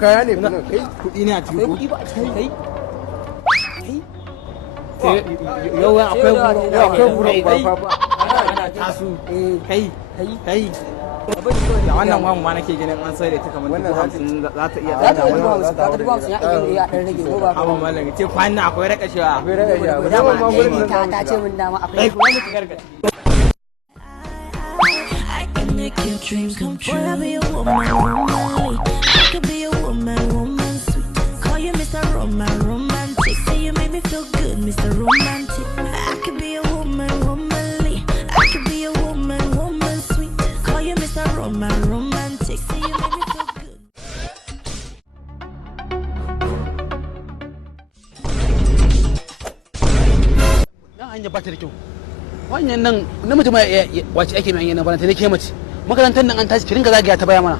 kaya ne kuna kai kuɗi ne a cikin kuɗi ba a cikin kai yau akwai buran ba ana tasu kai da wannan wamu ma nake ganin an sai da ta kamar 50 za ta iya za ta iya ba ta duba musu ya dan rage ko ba amma mallan ce kwana akwai rakashewa dama ta ce min dama akwai kuma miki gargaɗi make your dreams come true. Wanna be a woman, womanly. I could be a woman, woman sweet. Call you Mr. Romantic. Say you make me feel good, Mr. Romantic. I could be a woman, womanly. I could be a woman, woman sweet. Call you Mr. Romantic. Say you make me feel good. Dan anya ba ta da kyau. Wannan nan namiji ma wace ake mai yana baranta ne ke mace. Makarantar nan an tashi ki ringa zagaya ta baya mana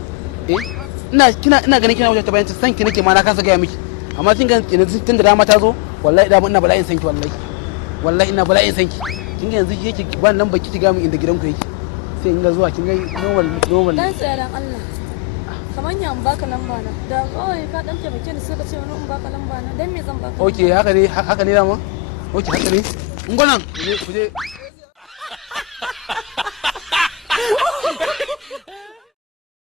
ina ganin kina wajen ta bayan san ki nake ma na kasa gaya miki amma kin ga tun da dama ta zo wallahi da ina bala'in san ki wallahi ina bala'in san ki kin ga yanzu yake ba nan baki ki ga mu inda gidanku yake sai in ga zuwa kin ga normal dan tsaya dan Allah kaman ya baka lamba na da kawai ka dan taimake ni sai ka ce wani in baka lamba na dan me zan baka okay haka ne dama okay haka ne in gwanan ku je